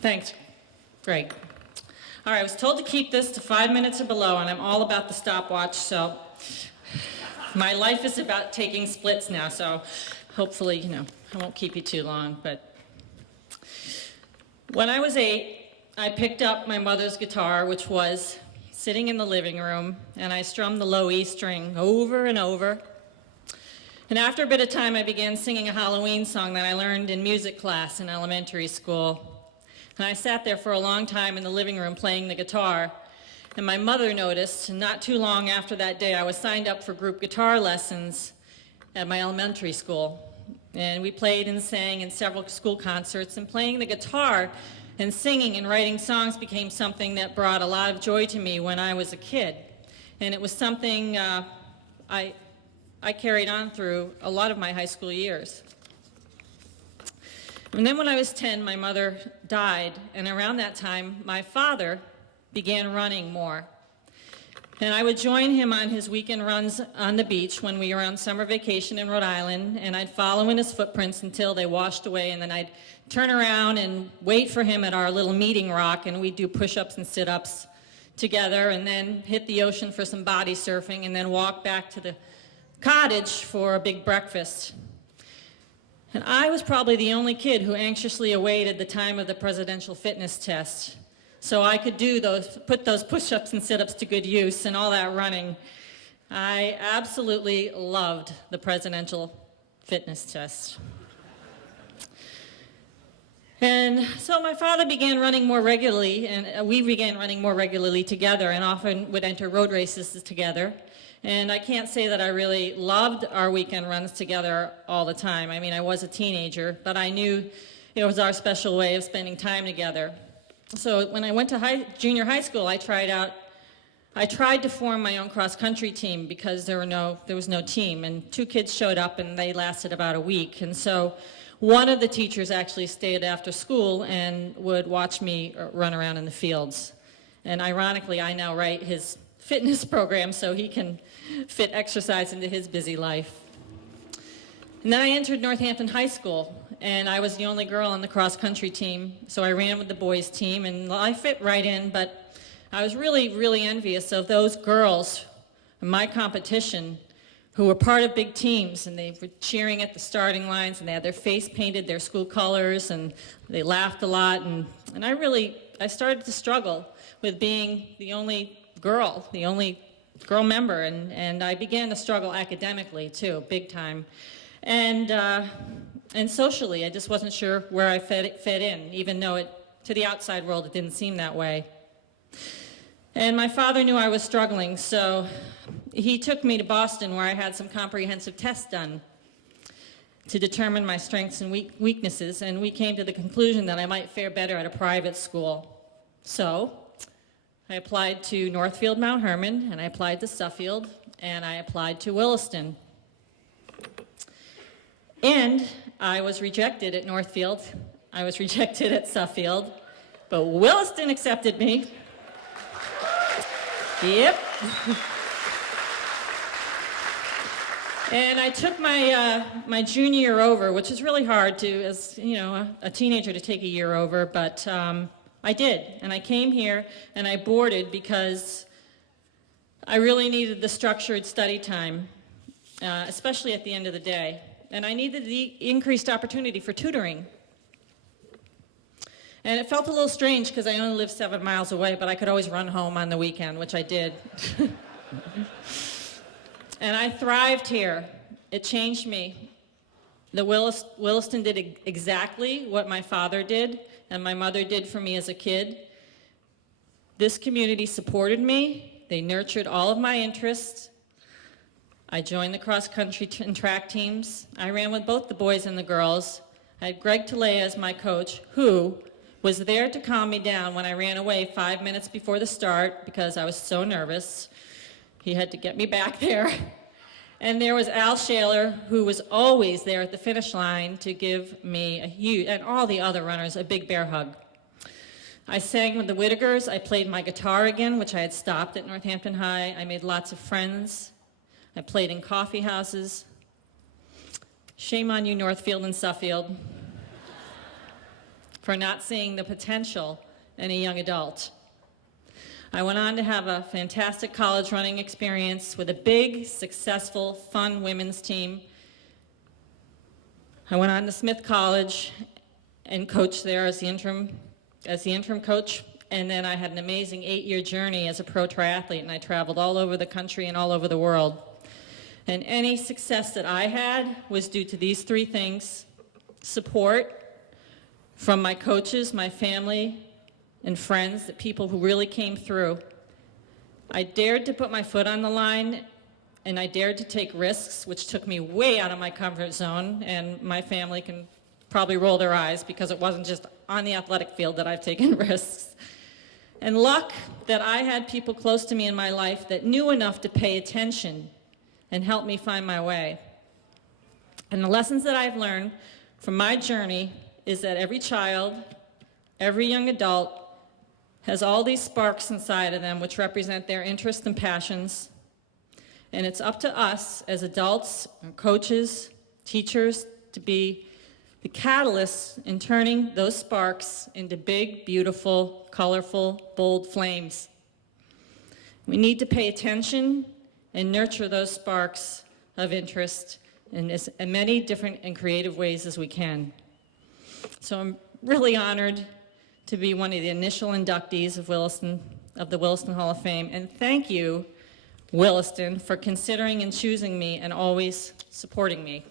Thanks. Great. All right, I was told to keep this to 5 minutes or below, and I'm all about the stopwatch, so my life is about taking splits now, so hopefully, I won't keep you too long. But when I was 8, I picked up my mother's guitar, which was sitting in the living room, and I strummed the low E string over and over. And after a bit of time, I began singing a Halloween song that I learned in music class in elementary school. And I sat there for a long time in the living room playing the guitar. And my mother noticed, and not too long after that day, I was signed up for group guitar lessons at my elementary school. And we played and sang in several school concerts, and playing the guitar and singing and writing songs became something that brought a lot of joy to me when I was a kid. And it was something I carried on through a lot of my high school years. And then when I was 10, my mother died, and around that time, my father began running more. And I would join him on his weekend runs on the beach when we were on summer vacation in Rhode Island, and I'd follow in his footprints until they washed away, and then I'd turn around and wait for him at our little meeting rock, and we'd do push-ups and sit-ups together, and then hit the ocean for some body surfing, and then walk back to the cottage for a big breakfast. And I was probably the only kid who anxiously awaited the time of the presidential fitness test so I could put those push-ups and sit-ups to good use and all that running. I absolutely loved the presidential fitness test. And so my father began running more regularly, and we began running more regularly together, and often would enter road races together. And I can't say that I really loved our weekend runs together all the time. I mean, I was a teenager, but I knew it was our special way of spending time together. So when I went to junior high school, I tried to form my own cross-country team because there was no team. And 2 kids showed up, and they lasted about a week. And so one of the teachers actually stayed after school and would watch me run around in the fields. And ironically, I now write his fitness program so he can fit exercise into his busy life. And then I entered Northampton High School, and I was the only girl on the cross-country team, so I ran with the boys' team, and I fit right in, but I was really, really envious of those girls in my competition who were part of big teams, and they were cheering at the starting lines, and they had their face painted their school colors, and they laughed a lot, and I started to struggle with being the only girl member, and I began to struggle academically too, big time, and socially. I just wasn't sure where I fit in, even though to the outside world it didn't seem that way. And my father knew I was struggling, so he took me to Boston, where I had some comprehensive tests done to determine my strengths and weaknesses, and we came to the conclusion that I might fare better at a private school. So I applied to Northfield Mount Hermon, and I applied to Suffield, and I applied to Williston. And I was rejected at Northfield. I was rejected at Suffield, but Williston accepted me. Yep. And I took my junior year over, which is really hard as a teenager to take a year over, but I did, and I came here and I boarded because I really needed the structured study time, especially at the end of the day. And I needed the increased opportunity for tutoring. And it felt a little strange because I only lived 7 miles away, but I could always run home on the weekend, which I did. And I thrived here. It changed me. The Williston did exactly what my father did and my mother did for me as a kid. This community supported me. They nurtured all of my interests. I joined the cross-country and track teams. I ran with both the boys and the girls. I had Greg Talea as my coach, who was there to calm me down when I ran away 5 minutes before the start because I was so nervous. He had to get me back there. And there was Al Shaler, who was always there at the finish line to give me and all the other runners, a big bear hug. I sang with the Whittakers. I played my guitar again, which I had stopped at Northampton High. I made lots of friends. I played in coffee houses. Shame on you, Northfield and Suffield, for not seeing the potential in a young adult. I went on to have a fantastic college running experience with a big, successful, fun women's team. I went on to Smith College and coached there as the interim coach. And then I had an amazing 8-year journey as a pro triathlete, and I traveled all over the country and all over the world. And any success that I had was due to these 3 things: support from my coaches, my family, and friends, the people who really came through. I dared to put my foot on the line, and I dared to take risks, which took me way out of my comfort zone, and my family can probably roll their eyes because it wasn't just on the athletic field that I've taken risks. And luck that I had people close to me in my life that knew enough to pay attention and help me find my way. And the lessons that I've learned from my journey is that every child, every young adult has all these sparks inside of them which represent their interests and passions. And it's up to us as adults, coaches, teachers, to be the catalyst in turning those sparks into big, beautiful, colorful, bold flames. We need to pay attention and nurture those sparks of interest in many different and creative ways as we can. So I'm really honored to be one of the initial inductees of the Williston Hall of Fame, and thank you, Williston, for considering and choosing me and always supporting me.